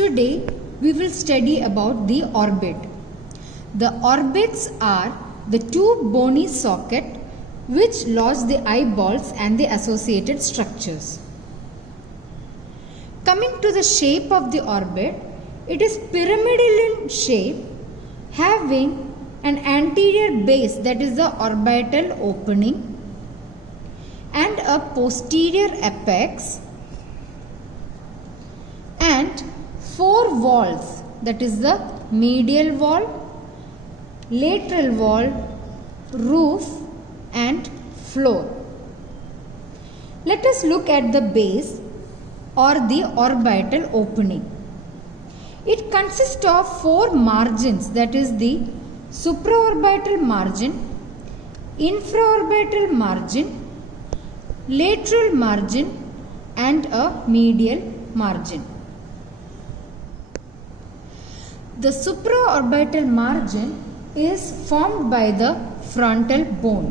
Today we will study about the orbit. The orbits are the two bony sockets which lodge the eyeballs and the associated structures. Coming to the shape of the orbit, it is pyramidal in shape, having an anterior base, that is the orbital opening, and a posterior apex, and four walls, that is the medial wall, lateral wall, roof and floor. Let us look at the base or the orbital opening. It consists of four margins, that is the supraorbital margin, infraorbital margin, lateral margin and a medial margin. The supraorbital margin is formed by the frontal bone.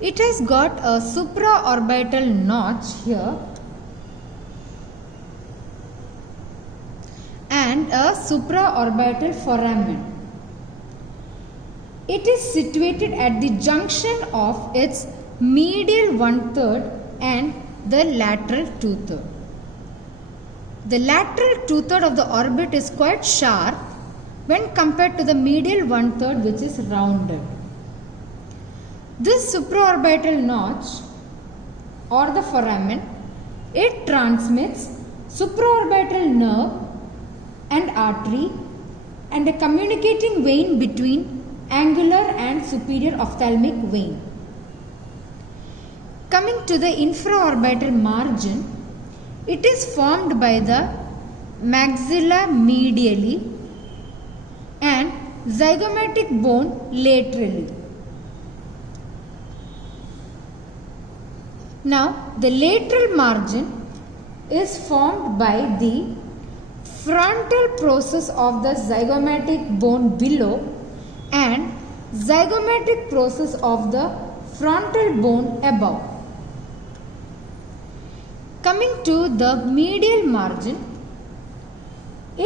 It has got a supraorbital notch here and a supraorbital foramen. It is situated at the junction of its medial 1/3 and the lateral 2/3. The lateral 2/3 of the orbit is quite sharp when compared to the medial 1/3, which is rounded. This supraorbital notch or the foramen, it transmits supraorbital nerve and artery and a communicating vein between angular and superior ophthalmic vein. Coming to the infraorbital margin, it is formed by the maxilla medially and zygomatic bone laterally. Now, the lateral margin is formed by the frontal process of the zygomatic bone below and zygomatic process of the frontal bone above. Coming to the medial margin,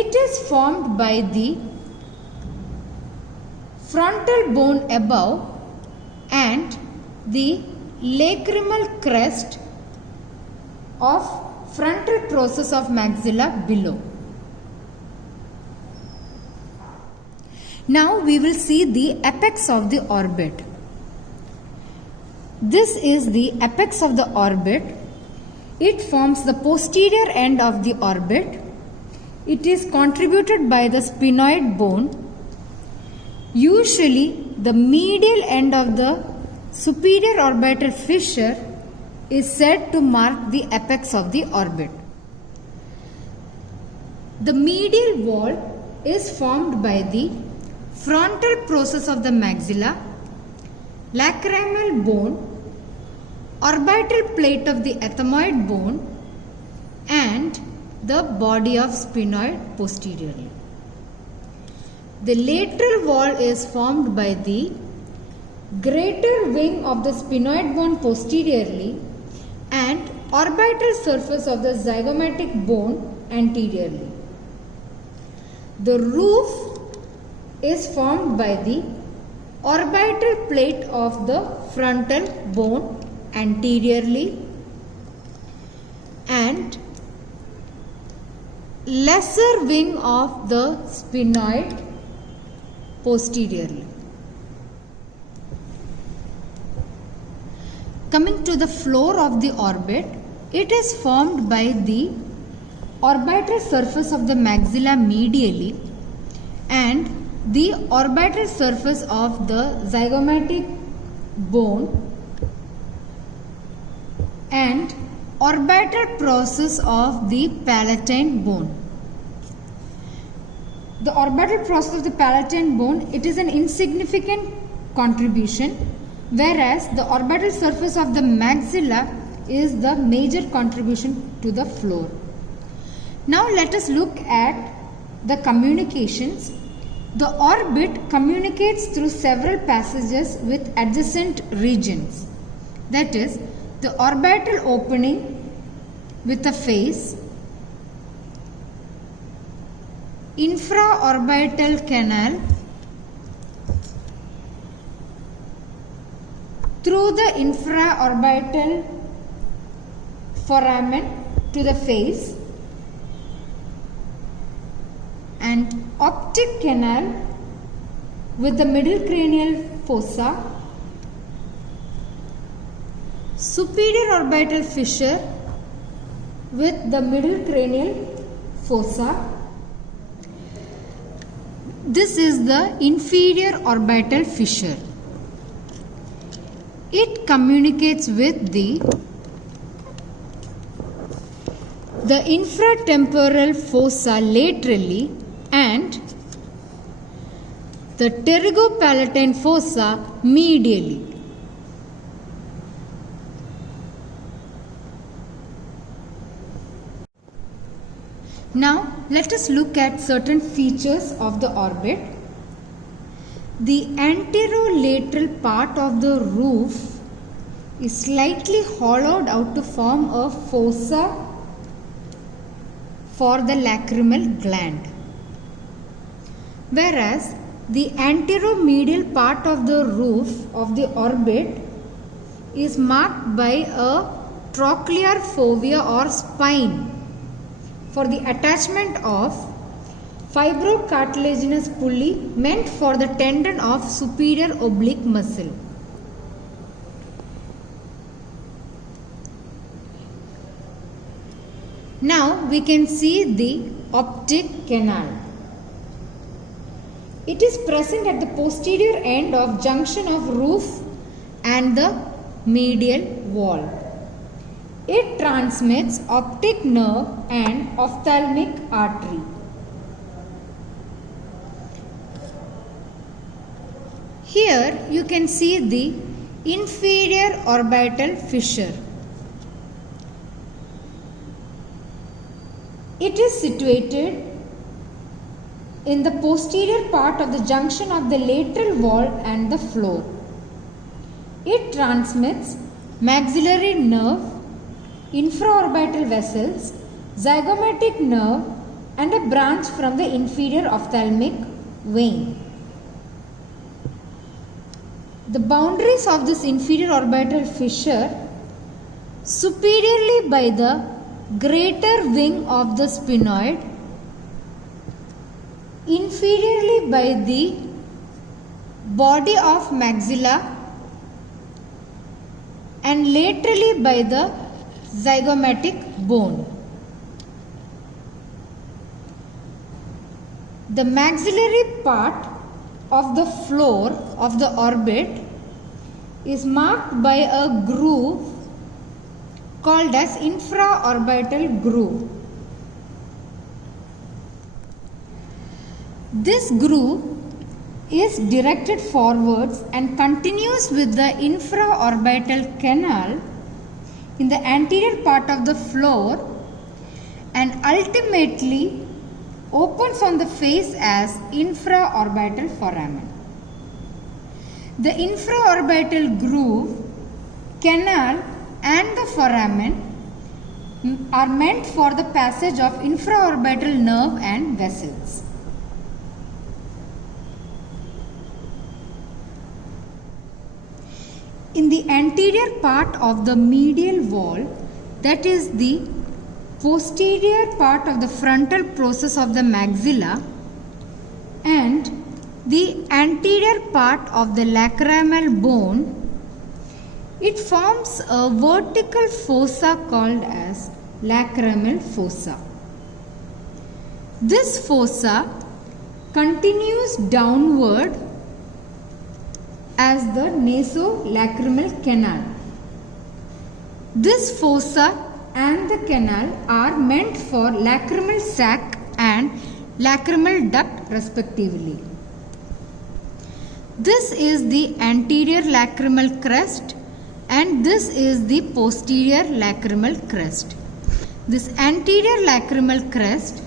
it is formed by the frontal bone above and the lacrimal crest of frontal process of maxilla below. Now we will see the apex of the orbit. This is the apex of the orbit. It forms the posterior end of the orbit. It is contributed by the sphenoid bone. Usually the medial end of the superior orbital fissure is said to mark the apex of the orbit. The medial wall is formed by the frontal process of the maxilla, lacrimal bone, orbital plate of the ethmoid bone and the body of sphenoid posteriorly. The lateral wall is formed by the greater wing of the sphenoid bone posteriorly and orbital surface of the zygomatic bone anteriorly. The roof is formed by the orbital plate of the frontal bone anteriorly and lesser wing of the sphenoid posteriorly. Coming to the floor of the orbit, it is formed by the orbital surface of the maxilla medially and the orbital surface of the zygomatic bone and orbital process of the palatine bone. The orbital process of the palatine bone, it is an insignificant contribution, whereas the orbital surface of the maxilla is the major contribution to the floor. Now let us look at the communications. The orbit communicates through several passages with adjacent regions. That is, the orbital opening with a face, infraorbital canal through the infraorbital foramen to the face, and optic canal with the middle cranial fossa, superior orbital fissure with the middle cranial fossa. This is the inferior orbital fissure. It communicates with the infratemporal fossa laterally and the pterygopalatine fossa medially. Now let us look at certain features of the orbit. The anterolateral part of the roof is slightly hollowed out to form a fossa for the lacrimal gland, whereas the anteromedial part of the roof of the orbit is marked by a trochlear fovea or spine for the attachment of fibrocartilaginous pulley meant for the tendon of superior oblique muscle. Now we can see the optic canal. It is present at the posterior end of junction of roof and the medial wall. It transmits optic nerve and ophthalmic artery. Here you can see the inferior orbital fissure. It is situated in the posterior part of the junction of the lateral wall and the floor. It transmits maxillary nerve, infraorbital vessels, zygomatic nerve, and a branch from the inferior ophthalmic vein. The boundaries of this inferior orbital fissure, superiorly by the greater wing of the sphenoid, inferiorly by the body of maxilla, and laterally by the zygomatic bone. The maxillary part of the floor of the orbit is marked by a groove called as infraorbital groove. This groove is directed forwards and continues with the infraorbital canal in the anterior part of the floor and ultimately opens on the face as infraorbital foramen. The infraorbital groove, canal and the foramen are meant for the passage of infraorbital nerve and vessels. In the anterior part of the medial wall, that is the posterior part of the frontal process of the maxilla, and the anterior part of the lacrimal bone, it forms a vertical fossa called as lacrimal fossa. This fossa continues downward as the nasolacrimal canal. This fossa and the canal are meant for lacrimal sac and lacrimal duct respectively. This is the anterior lacrimal crest and this is the posterior lacrimal crest. This anterior lacrimal crest,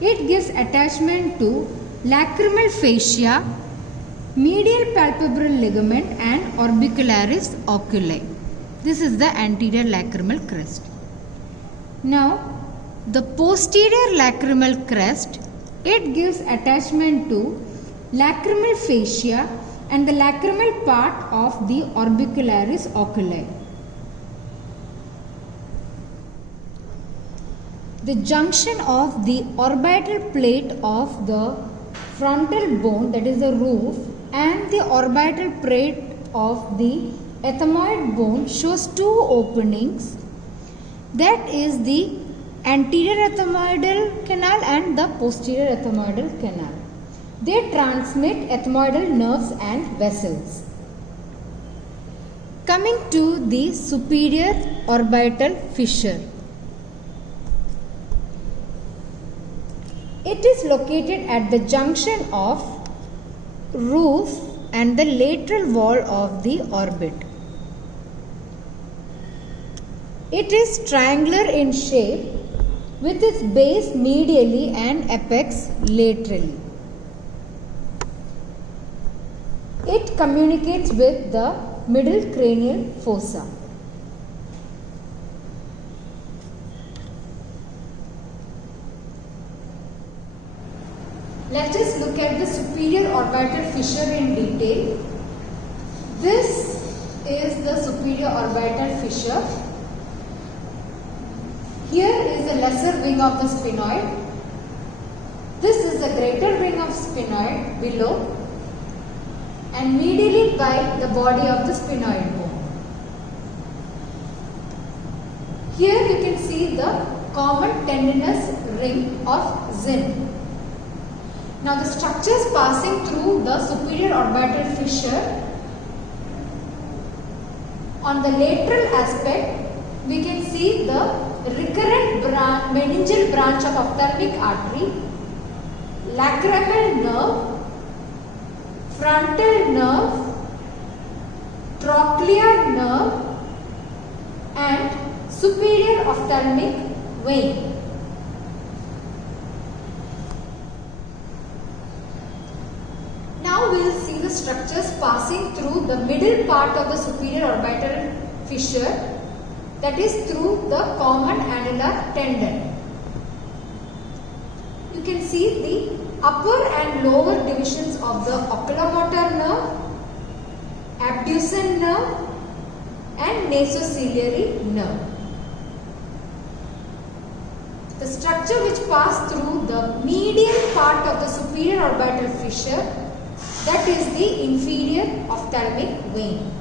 it gives attachment to lacrimal fascia, medial palpebral ligament and orbicularis oculi. This is the anterior lacrimal crest. Now, the posterior lacrimal crest It gives attachment to lacrimal fascia and the lacrimal part of the orbicularis oculi. The junction of the orbital plate of the frontal bone, that is the roof, and the orbital plate of the ethmoid bone shows two openings, that is the anterior ethmoidal canal and the posterior ethmoidal canal. They transmit ethmoidal nerves and vessels. Coming to the superior orbital fissure. It is located at the junction of roof and the lateral wall of the orbit. It is triangular in shape with its base medially and apex laterally. It communicates with the middle cranial fossa. Let us look at the superior orbital fissure in detail. This is the superior orbital fissure. Here is the lesser wing of the sphenoid. This is the greater wing of sphenoid below and medially by the body of the sphenoid bone. Here you can see the common tendinous ring of Zinn. Now the structures passing through the superior orbital fissure, on the lateral aspect we can see the recurrent meningeal branch of ophthalmic artery, lacrimal nerve, frontal nerve, trochlear nerve and superior ophthalmic vein. Now we will see the structures passing through the middle part of the superior orbital fissure, that is through the common annular tendon. You can see the upper and lower divisions of the oculomotor nerve, abducens nerve and nasociliary nerve. The structure which passed through the medial part of the superior orbital fissure, that is the inferior ophthalmic vein.